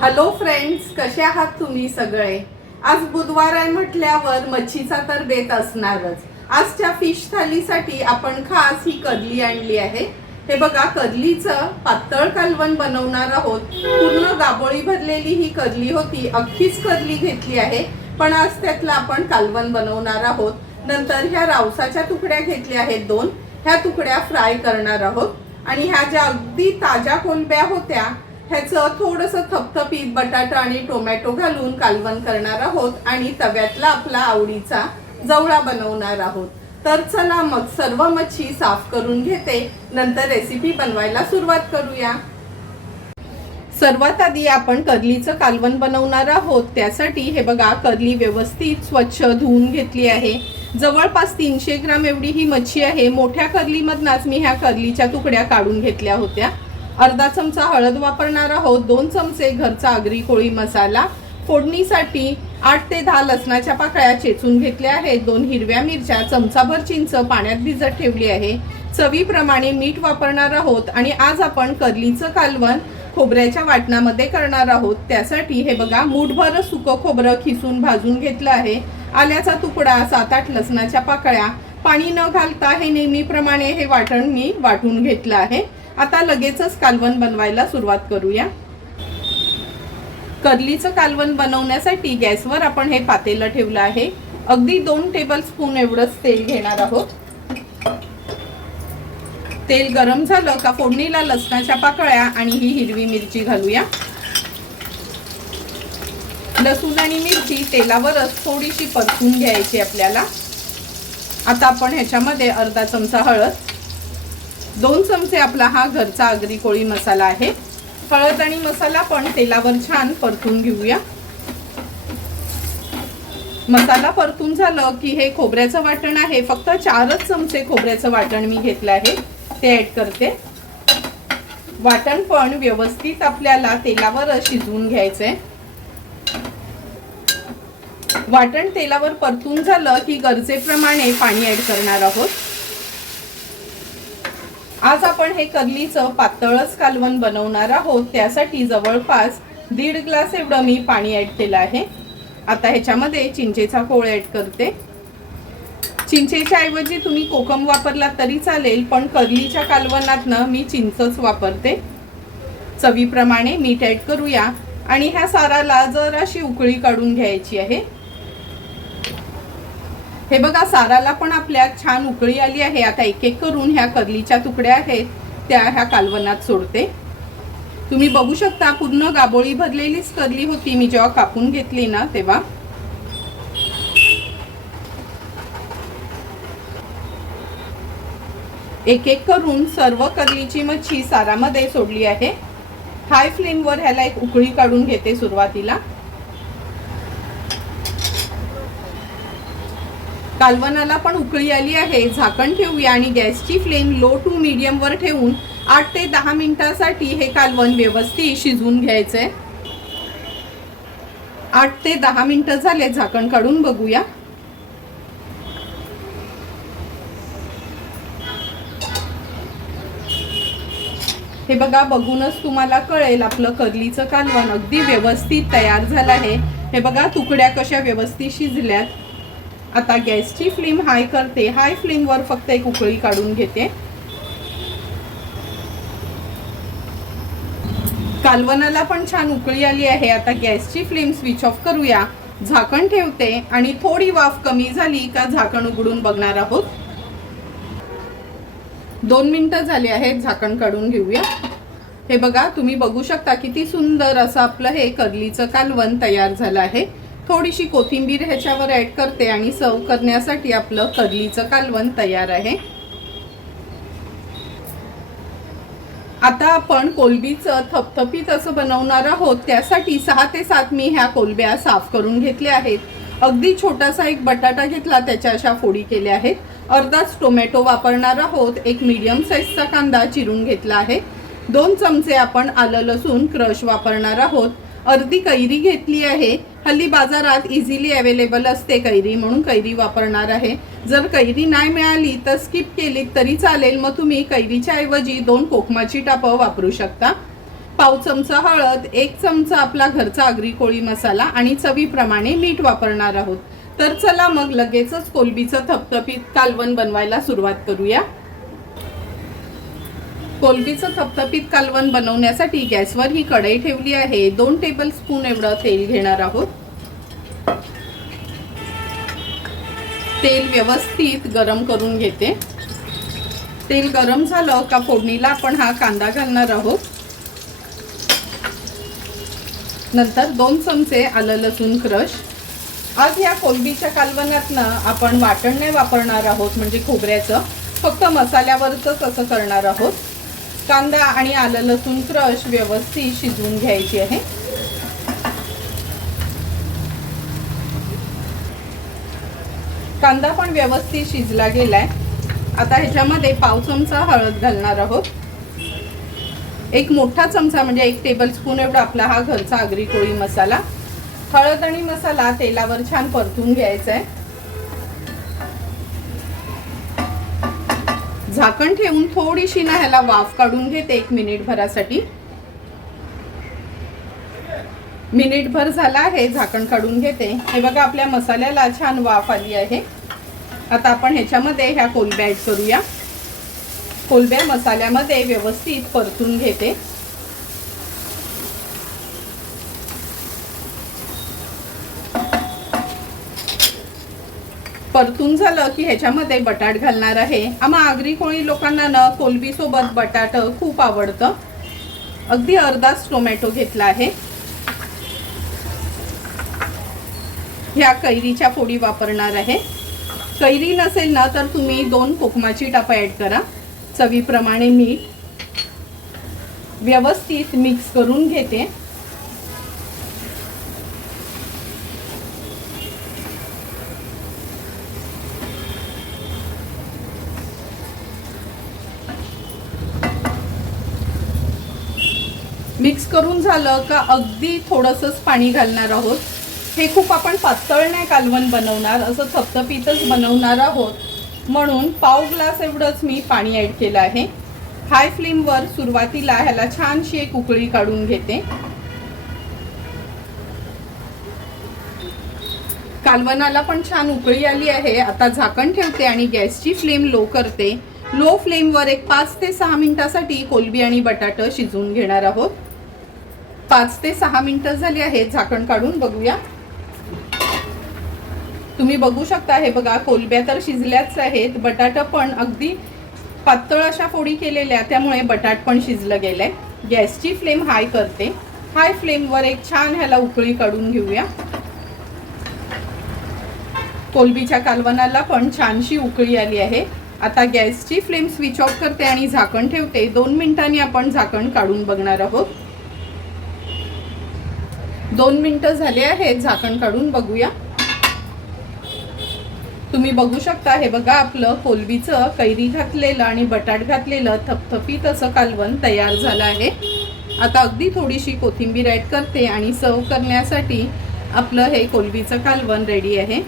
Hello friends, कसे आहात तुम्ही सगळे? आज बुधवार आहे म्हटल्यावर मच्छीचा तर बेत असणारच. आजच्या फिश थालीसाठी आपण खास ही कडली आणली आहे. हे बघा, कडलीचं पातळ कालवण बनवणार आहोत. पूर्ण गाबोळी भरलेली ही कडली होती, अख्खीच कडली घेतली आहे, पण आज त्यातलं आपण कालवण बनवणार आहोत. नंतर ह्या रावसाच्या तुकड्या घेतल्या आहेत 2, ह्या तुकड्या फ्राय करणार आहोत. आणि ह्या ज्या अगदी ताज्या कोलंब्या होत्या ह्याचं थोडंसं थपथपीत बटाटा आणि टोमॅटो घालून कालवण करणार आहोत आणि तव्यातला आपला आवडीचा जवळा बनवणार आहोत. तर चला मग सर्व मच्छी साफ करून घेते, नंतर रेसिपी बनवायला सुरुवात करूया. सर्वात आधी आपण कडलीचं कालवण बनवणार आहोत. त्यासाठी हे बघा, कडली व्यवस्थित स्वच्छ धुवून घेतली आहे. जवळपास 300 ग्राम एवढी ही मच्छी आहे. मोठ्या कडलीमधनाच मी ह्या कडलीच्या तुकड्या काढून घेतल्या होत्या. अर्धा चमचा हळद वापरणार आहोत. 2 चमचे घरचा आगरी कोळी मसाला. फोडणीसाठी 8 ते 10 लसणाच्या पाकळ्या चेचून घेतल्या आहेत. 2 हिरव्या मिरच्या, चमचाभर चिंच पाण्यात भिजत ठेवली आहे. चवीप्रमाणे मीठ वापरणार आहोत. आणि आज आपण कडलीचं कालवण खोबऱ्याच्या वाटणामध्ये करणार आहोत. त्यासाठी हे बघा, मूठभर सुकं खोबरं खिसून भाजून घेतलं आहे. आल्याचा तुकडा, 7-8 लसणाच्या पाकळ्या. पाणी न घालता हे नेहमीप्रमाणे हे वाटण मी वाटून घेतलं आहे. आता लगेचच कालवण बनवायला सुरुवात करूया. कडलीचं कालवण बनवण्यासाठी गॅसवर आपण हे पातेलं ठेवलं आहे. अगदी 2 टेबलस्पून एवढंच तेल घेणार आहोत. तेल गरम झालं का फोडणीला लसणाच्या पाकळ्या आणि ही हिरवी मिरची घालूया. लसूण आणि मिरची तेलावरच थोडीशी परतून घ्यायची आपल्याला. आता आपण ह्याच्यामध्ये अर्धा चमचा हळद, 2 चमचे आपला हा घरचा आगरी कोळी मसाला आहे. हळद आणि मसाला पण तेलावर छान परतून घेऊया. मसाला परतून झालं की हे खोबऱ्याचं वाटण आहे, फक्त 4च चमचे खोबऱ्याचं वाटण मी घेतलं आहे, ते ऍड करते. वाटण पण व्यवस्थित आपल्याला तेलावर शिजवून घ्यायचंय. वाटण तेलावर परतून झालं की गरजेप्रमाणे पाणी ऍड करणार आहोत. आज आपण हे कडलीचं पातळच कालवण बनवणार आहोत. त्यासाठी जवळपास 1.5 ग्लास एवढं मी पाणी ऍड केलं आहे. आता ह्याच्यामध्ये चिंचेचा कोळ ऍड करते. चिंचेच्या ऐवजी तुम्ही कोकम वापरला तरी चालेल, पण कडलीच्या कालवणातनं मी चिंचच वापरते. चवीप्रमाणे मीठ ऍड करूया आणि ह्या साराला जराशी उकळी काढून घ्यायची आहे. हे बघा, साराला पण आपल्या छान उकळी आली आहे. आता एक एक करून ह्या कडलीच्या तुकड्या आहेत त्या ह्या कालवणात सोडते. तुम्ही बघू शकता, पूर्ण गाबोळी भरलेलीच कडली होती मी जेव्हा कापून घेतली ना तेव्हा. एक एक करून सर्व कडलीची मच्छी सारामध्ये सोडली आहे. हाय फ्लेमवर ह्याला एक उकळी काढून घेते सुरुवातीला. कालवणाला पण उकळी आली आहे. झाकण ठेवूया आणि गॅसची फ्लेम लो टू मीडियम वर ठेवून 8 ते 10 मिनिटांसाठी हे कालवण व्यवस्थित शिजवून घ्यायचंय. 8 ते 10 मिनिटं झाले. झाकण काढून बघूया. हे बघा, बघूनच तुम्हाला कळेल आपलं कडलीचं कालवण अगदी व्यवस्थित तयार झालं आहे. हे बघा, तुकड्या कशा व्यवस्थित शिजल्यात. आता गॅसची फ्लेम हाय करते. हाय फ्लेमवर फक्त एक उकळी काढून घेते. कालवणाला पण छान उकळी आली आहे. आता गॅसची फ्लेम स्विच ऑफ करूया. झाकण ठेवते आणि थोडी वाफ कमी झाली का झाकण उघडून बघणार आहोत. 2 मिनिटं झाली आहेत. झाकण काढून घेऊया. हे बघा, तुम्ही बघू शकता किती सुंदर असं आपलं हे कडलीचं कालवण तयार झालं आहे. थोडीशी कोथिंबीर ह्याच्यावर ऍड करते आणि सर्व करण्यासाठी आपलं कडलीचं कालवण तयार आहे. आता आपण कोलंबीचं थपथपीत असं बनवणार आहोत. त्यासाठी 6 ते 7 मी ह्या कोलंब्या साफ करून घेतल्या आहेत. अगदी छोटासा एक बटाटा घेतला, त्याच्या अशा फोडी केल्या आहेत. अर्धाच टोमॅटो वापरणार आहोत. एक मीडियम साईजचा कांदा चिरून घेतला आहे. 2 चमचे आपण आलं लसूण क्रश वापरणार आहोत. अर्धी कैरी घेतली आहे. हल्ली बाजारात इझिली अवेलेबल असते कैरी, म्हणून कैरी वापरणार आहे. जर कैरी नाही मिळाली तर स्किप केली तरी चालेल. मग तुम्ही कैरीच्या ऐवजी 2 कोकमाची टापं वापरू शकता. पाव चमचा हळद, 1 चमचा आपला घरचा आगरी कोळी मसाला आणि चवीप्रमाणे मीठ वापरणार आहोत। तर चला मग लगेचच कोलंबीचं थपथपीत कालवण बनवायला सुरुवात करूया। कोलंबीचं थपथपीत कालवण बनवण्यासाठी गॅसवर ही कढई ठेवली आहे। 2 टेबलस्पून एवढं तेल घेणार आहोत। तेल व्यवस्थित गरम करून घेते। तेल गरम झालं का फोडणीला आपण हा कांदा घालणार आहोत। नंतर 2 चमचे आलं लसूण क्रश। आज या कोलंबीच्या कालवणातनं आपण वाटण नाही वापरणार आहोत, म्हणजे खोबऱ्याचं, फक्त मसाल्यावरच असं करणार आहोत। कांदा आणि आलं लसूण क्रश व्यवस्थित शिजवून घ्यायची आहे। कांदा पण व्यवस्थित शिजला गेलाय। आता ह्याच्यामध्ये पाव चमचा हळद घालणार आहोत। 1 मोठा चमचा म्हणजे 1 टेबलस्पून एवढा आपला हा घरचा आगरी कोळी मसाला। हळद आणि मसाला तेलावर छान परतून घ्यायचा आहे। झाकण ठेवून थोडीशी ना ह्याला वाफ काढून घेते 1 मिनिटभरासाठी। मिनिटभर झाला आहे, झाकण काढून घेते। हे बघा आपल्या मसाल्याला छान वाफ आली आहे। आता आपण ह्याच्यामध्ये ह्या कोलंब्या ऍड करूया। कोलंब्या मसाल्यामध्ये व्यवस्थित परतून घेते। परतून झालं की ह्याच्यामध्ये बटाट घालणार आहे। आम्हा आगरी कोळी लोकांना ना कोलंबी सोबत बटाट खूप आवडतं। अगदी अर्धाच टोमॅटो घेतला आहे। ह्या कैरीच्या फोडी वापरणार आहे। कैरी नसेल ना तर तुम्ही 2 कोकमाची टापा ऍड करा। चवीप्रमाणे मीठ व्यवस्थित मिक्स करून घेते। मिक्स करून झालं का अगदी थोडंसंच पाणी घालणार आहोत। हे खूप आपण पातळ नाही कालवण बनवणार, असं थपथपीतच बनवणार आहोत, म्हणून पाव ग्लास एवढंच मी पाणी ऍड केलं आहे। हाय फ्लेमवर सुरुवातीला ह्याला छानशी एक उकळी काढून घेते। कालवणाला पण छान उकळी आली आहे। आता झाकण ठेवते आणि गॅसची फ्लेम लो करते। लो फ्लेमवर एक 5 ते 6 मिनिटांसाठी कोलंबी आणि बटाटा शिजवून घेणार आहोत। 5 ते 6 मिनिटं झाली आहेत, झाकण काढून बघूया। तुम्ही बघू शकता, हे बघा कोलंब्या तर शिजल्याच आहेत, बटाटा पण अगदी पातळ अशा फोडी केलेल्या, त्यामुळे बटाट पण शिजलं गेलंय। गॅसची फ्लेम हाय करते। हाय फ्लेमवर एक छान ह्याला उकळी काढून घेऊया। कोलंबीच्या कालवणाला पण छानशी उकळी आली आहे। आता गॅसची फ्लेम स्विच ऑफ करते आणि झाकण ठेवते। 2 मिनिटांनी आपण झाकण काढून बघणार आहोत। 2 मिनिटं झाले आहेत, झाकण काढून बघूया। तुम्ही बघू शकता, हे बघा आपलं कोलंबीचं कैरी घातलेलं आणि बटाट घातलेलं थपथपीत असं कालवण तयार झालं आहे। आता अगदी थोडीशी कोथिंबीर ऍड करते आणि सर्व करण्यासाठी आपलं हे कोलंबीचं कालवण रेडी आहे।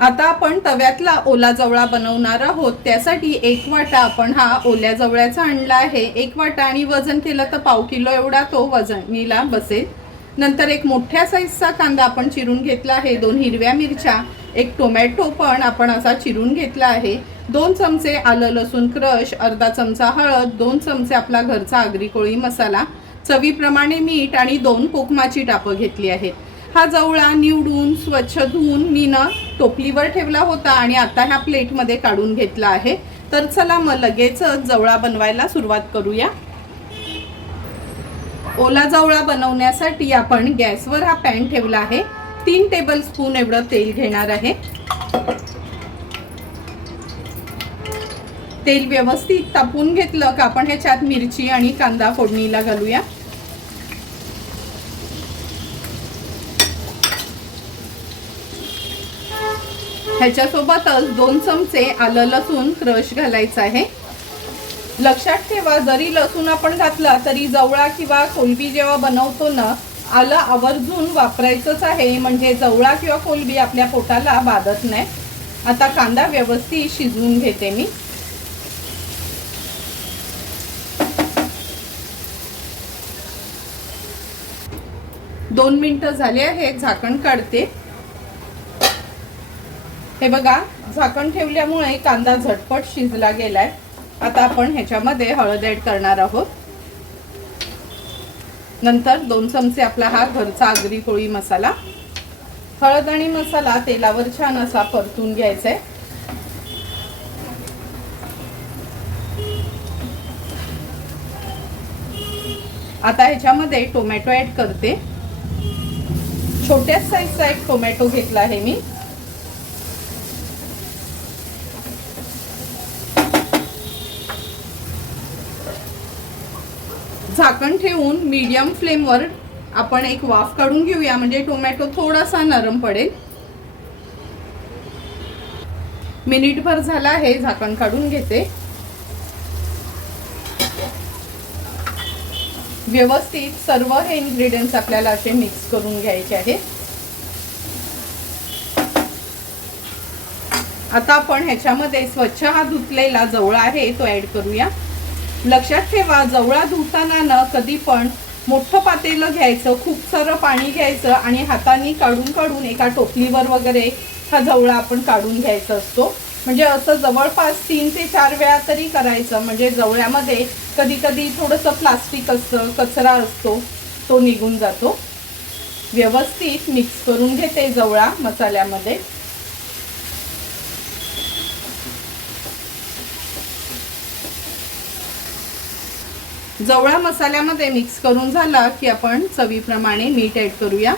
आता आपण तव्यातला ओला जवळा बनवणार आहोत। त्यासाठी 1 वाटा आपण हा ओल्या जवळ्याचा आणला आहे। 1 वाटा आणि वजन केलं तर पाव किलो एवढा तो वजनीला बसेल। नंतर एक मोठ्या साईजचा कांदा आपण चिरून घेतला आहे। 2 हिरव्या मिरच्या, 1 टोमॅटो पण आपण असा चिरून घेतला आहे। 2 चमचे आलं लसूण क्रश, अर्धा चमचा हळद, 2 चमचे आपला घरचा आगरी कोळी मसाला, चवीप्रमाणे मीठ आणि 2 कोकमाची टापं घेतली आहेत। हा जवळा निवडून स्वच्छ धुवून मी ना टोपलीवर ठेवला होता आणि आता ह्या प्लेटमध्ये काढून घेतला आहे। तर चला मग लगेचच जवळा बनवायला सुरुवात करूया। ओला जवळा बनवण्यासाठी आपण गॅसवर हा पॅन ठेवला आहे। 3 टेबलस्पून एवढं तेल घेणार आहे। तेल व्यवस्थित तापून घेतलं का आपण ह्याच्यात मिरची आणि कांदा फोडणीला घालूया। ह्याच्यासोबतच 2 चमचे आलं लसूण क्रश घालायचं आहे। लक्षात ठेवा, जरी लसूण आपण घातला तरी जवळा किंवा कोलंबी जेव्हा बनवतो ना, आलं आवर्जून वापरायचंच आहे, म्हणजे जवळा किंवा कोलंबी आपल्या पोटाला बाधत नाही। आता कांदा व्यवस्थित शिजवून घेते मी। 2 मिनिटं झाले आहेत, झाकण काढते। हे बघा, झाकण ठेवल्यामुळे कांदा झटपट शिजला गेलाय। आता आपण ह्याच्यामध्ये हळद ऍड करणार आहोत। नंतर 2 चमचे आपला हा घरचा आगरी कोळी मसाला। हळद आणि मसाला तेलावर छान असा परतून घ्यायचा आहे। आता ह्याच्यामध्ये टोमॅटो ऍड करते। छोट्या साईजचा एक टोमॅटो घेतला आहे मी। झाकण ठेवून मीडियम फ्लेमवर आपण एक वाफ काढून घेऊया, म्हणजे टोमॅटो थोडासा नरम पडेल। मिनिटभर झाला आहे, झाकण काढून घेते। व्यवस्थित सर्व हे इन्ग्रेडियंट्स आपल्याला असे मिक्स करून घ्यायचे आहेत। आता आपण ह्याच्यामध्ये स्वच्छ हा धुतलेला जवळा आहे तो ऍड करूया। लक्षात ठेवा, जवळा धुताना ना कधी पण मोठं पातेलं घ्यायचं, खूप सारं पाणी घ्यायचं आणि हाताने काढून एका टोपलीवर वगैरे हा जवळा आपण काढून घ्यायचा असतो। म्हणजे असं जवळपास 3 ते 4 वेळा तरी करायचं, म्हणजे जवळ्यामध्ये कधी कधी थोडंसं प्लास्टिक असतं, कचरा असतो, तो निघून जातो। व्यवस्थित मिक्स करून घेते जवळा मसाल्यामध्ये। जवळा मसाल्यामध्ये मिक्स करून झाला की आपण चवीप्रमाणे मीठ ऍड करूया।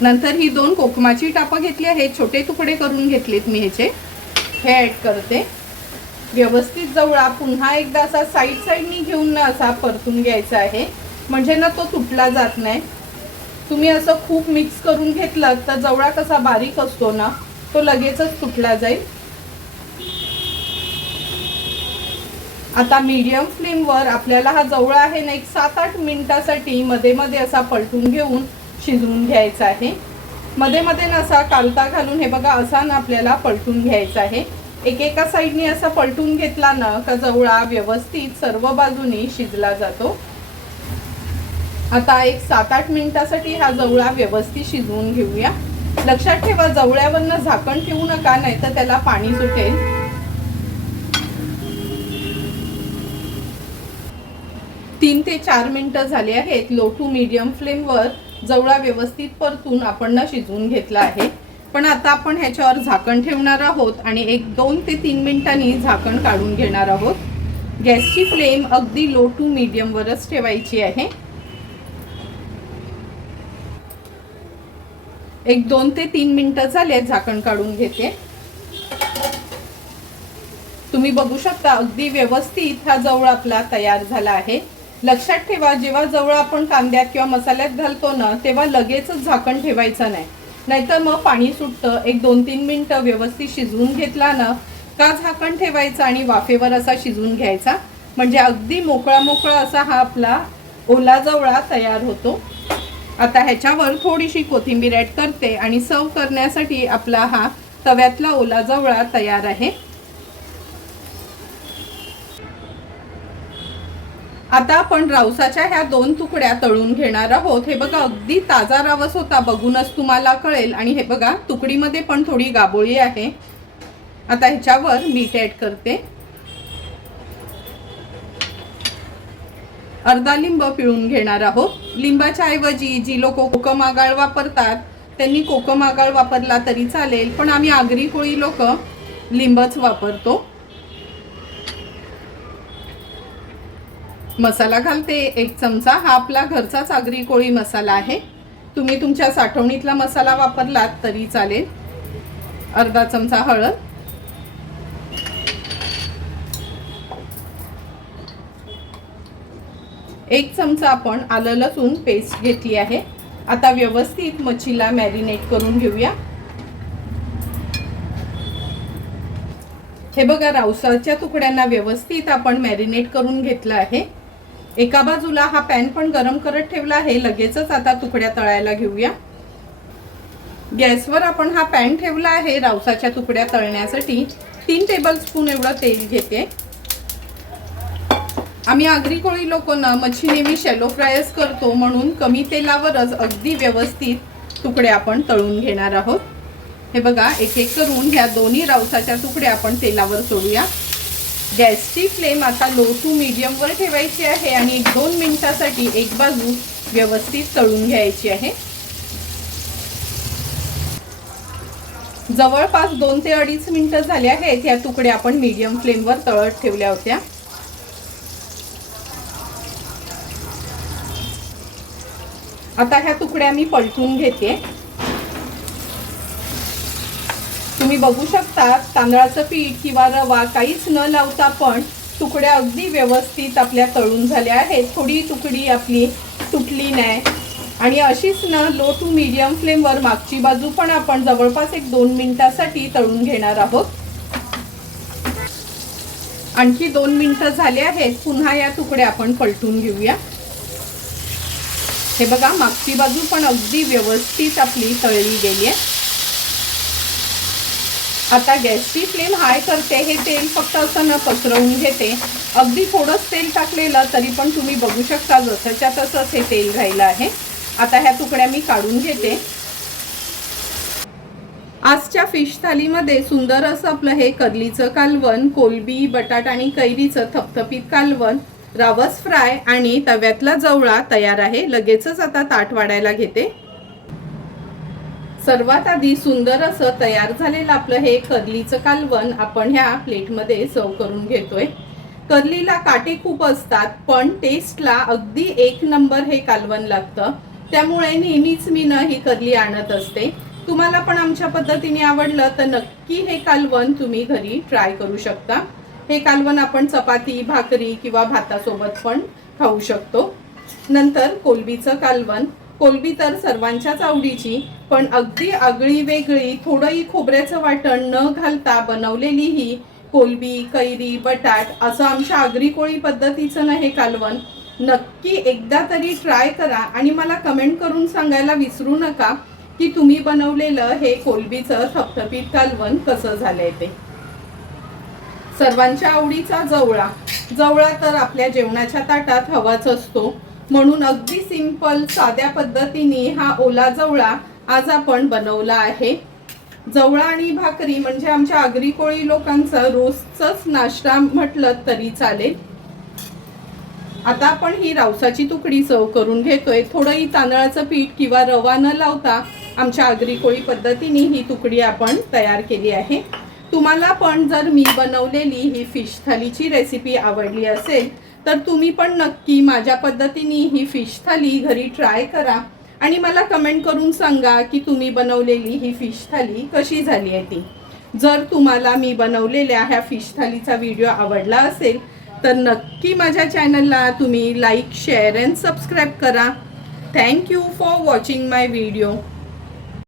नंतर ही 2 कोकमाची टापं घेतली आहेत, छोटे तुकडे करून घेतलेत मी ह्याचे, हे ऍड करते। व्यवस्थित जवळा पुन्हा एकदा असा साईडनी घेऊन ना असा परतून घ्यायचा आहे, म्हणजे ना तो तुटला जात नाही। तुम्ही असं खूप मिक्स करून घेतलं तर जवळा कसा बारीक असतो ना, तो लगेचच तुटला जाईल। आता मीडियम फ्लेमवर आपल्याला हा जवळा आहे ना एक 7-8 मिनिटासाठी मध्ये मध्ये असा पलटून घेऊन शिजवून घ्यायचा आहे। मध्ये मध्ये ना असा कालता घालून हे बघा असा ना आपल्याला पलटून घ्यायचा आहे। एका साईडनी असा पलटून घेतला ना का जवळा व्यवस्थित सर्व बाजूनी शिजला जातो। आता एक 7-8 मिनिटासाठी हा जवळा व्यवस्थित शिजवून घेऊया। लक्षात ठेवा, जवळ्यावरनं झाकण ठेवू नका, नाहीतर त्याला पाणी सुटेल। 3 ते 4 मिनिटं झाली आहेत। लो टू मीडियम फ्लेमवर जवळा व्यवस्थित परतून आपण ना शिजवून घेतला आहे। पण आता आपण ह्याच्यावर झाकण ठेवणार आहोत आणि 1-2 ते 3 मिनिटांनी झाकण काढून घेणार आहोत। गॅसची फ्लेम अगदी लो टू मीडियम वरच ठेवायची आहे। 1-2 ते 3 मिनिटं झाले, झाकण काढून घेते। तुम्ही बघू शकता अगदी व्यवस्थित हा जवळा आपला तयार झाला आहे। लक्षात ठेवा, जेव्हा जवळ आपण कांद्यात किंवा मसाल्यात घालतो ना तेव्हा लगेचच झाकण ठेवायचं नाही, नाहीतर मग पाणी सुटतं। 1-2-3 मिनिटं व्यवस्थित शिजवून घेतला ना का झाकण ठेवायचं आणि वाफेवर असा शिजवून घ्यायचा, म्हणजे अगदी मोकळा असा हा आपला ओला जवळा तयार होतो। आता ह्याच्यावर थोडीशी कोथिंबीर ऍड करते आणि सर्व करण्यासाठी आपला हा तव्यातला ओला जवळा तयार आहे। आता आपण रावसाच्या ह्या 2 तुकड्या तळून घेणार आहोत। हे बघा, अगदी ताजा रावस होता, बघूनच तुम्हाला कळेल। आणि हे बघा, तुकडीमध्ये पण थोडी गाबोळी आहे। आता ह्याच्यावर मीठ ऍड करते। अर्धा लिंब पिळून घेणार आहोत। लिंबाच्या ऐवजी जी लोक कोकम आगाळ वापरतात त्यांनी कोकम आगाळ वापरला तरी चालेल, पण आम्ही आगरी कोळी लोक लिंबच वापरतो। मसाला घालते 1 चमचा, हा आपला घरचाच आगरी कोळी मसाला आहे। तुम्ही तुमच्या साठवणीतला मसाला वापरलात तरी चालेल। अर्धा चमचा हळद, 1 चमचा आपण आलं लसूण पेस्ट घेतली आहे। आता व्यवस्थित मच्छीला मॅरिनेट करून घेऊया। हे बघा, रावसाच्या तुकड्यांना व्यवस्थित आपण मॅरिनेट करून घेतलं आहे। एका बाजूला हा पॅन पण गरम करत ठेवला आहे। लगेचच आता तुकड्या तळायला घेऊया। गॅसवर आपण हा पॅन ठेवला आहे रावसाच्या तुकड्या तळण्यासाठी। 3 टेबलस्पून एवढं तेल घेते आम्ही आगरी कोळी लोक ना मच्छी नेहमी शॅलो फ्रायच करतो, म्हणून कमी तेलावरच अगदी व्यवस्थित तुकडे आपण तळून घेणार आहोत। हे बघा, एक एक करून ह्या दोन्ही रावसाच्या तुकड्या आपण तेलावर सोडूया। गॅसची फ्लेम आता लो टू मीडियमवर ठेवायची आहे आणि 2 मिनिटासाठी एक बाजू व्यवस्थित तळून घ्यायची आहे। जवळपास 2 ते 2.5 मिनिटं झाले आहेत। ह्या तुकड्या आपण मीडियम फ्लेमवर तळत ठेवल्या होत्या। आता ह्या तुकड्या मी पलटून घेते। तुम्ही बघू शकता तांदळाचं पीठ किंवा रवा काहीच न लावता पण तुकड्या अगदी व्यवस्थित आपल्या तळून झाल्या आहेत। थोडी तुकडी आपली तुटली नाही आणि अशीच न लो टू मीडियम फ्लेमवर मागची बाजू पण आपण जवळपास 1-2 मिनिटासाठी तळून घेणार आहोत। आणखी 2 मिनिटं झाले आहेत। पुन्हा या तुकड्या आपण पलटून घेऊया। हे बघा, मागची बाजू पण अगदी व्यवस्थित आपली तळली गेली आहे। आता गॅसची फ्लेम हाय करते। हे तेल फक्त असं न पसरवून घेते। अगदी थोडंच तेल टाकलेलं तरी पण तुम्ही बघू शकता जसंच्या तसंच हे तेल राहिलं आहे। आता ह्या तुकड्या मी काढून घेते। आजच्या फिश थालीमध्ये सुंदर असं आपलं हे कर्लीचं कालवण, कोलंबी, बटाटा आणि कैरीचं थपथपीत कालवण, रावस फ्राय आणि तव्यातला जवळा तयार आहे। लगेचच आता ताट वाढायला घेते। सर्वात आधी सुंदर असं तयार झालेलं आपलं हे कर्लीचं कालवण आपण ह्या प्लेटमध्ये सर्व करून घेतोय। कर्लीला काटे खूप असतात पण टेस्टला अगदी 1 नंबर हे कालवण लागतं, त्यामुळे नेहमीच मी ना ही कर्ली आणत असते। तुम्हाला पण आमच्या पद्धतीने आवडलं तर नक्की हे कालवण तुम्ही घरी ट्राय करू शकता। हे कालवण आपण चपाती, भाकरी किंवा भातासोबत पण खाऊ शकतो। नंतर कोलंबीचं कालवण। कोलंबी तर सर्वांच्याच आवडीची, पण अगदी आगळी वेगळी, थोडंही खोबऱ्याचं वाटण न घालता बनवलेली ही कोलंबी, कैरी, बटाट असं आमच्या आगरी कोळी पद्धतीचं ना हे कालवण नक्की एकदा तरी ट्राय करा आणि मला कमेंट करून सांगायला विसरू नका की तुम्ही बनवलेलं हे कोलंबीचं थपथपीत कालवण कसं झालंय ते। सर्वांच्या आवडीचा जवळा। जवळा तर आपल्या जेवणाच्या ताटात हवाच असतो, म्हणून अगदी सिंपल साध्या पद्धतीने हा ओला जवळा आज आपण बनवला आहे। जवळा आणि भाकरी म्हणजे आमच्या आगरी कोळी लोकांचा रोजचाच नाश्ता म्हटलं तरी चालेल। आता आपण ही रावसाची तुकडी सर्व करून घेतोय। थोडंही तांदळाचं पीठ किंवा रवा न लावता आमच्या आगरी कोळी पद्धतीने ही तुकडी आपण तयार केली आहे। तुम्हाला पण जर मी बनवलेली ही फिश थालीची रेसिपी आवडली असेल तर तुम्ही पण नक्की माझ्या पद्धतीने ही फिश थाली घरी ट्राय करा आणि मला कमेंट करून सांगा की तुम्ही बनवलेली ही फिश थाली कशी झाली आहे ती। जर तुम्हाला मी बनवलेल्या ह्या फिश थालीचा व्हिडिओ आवडला असेल तर नक्की माझ्या चॅनलला तुम्ही लाईक, शेअर अँड सबस्क्राईब करा। Thank you for watching my video.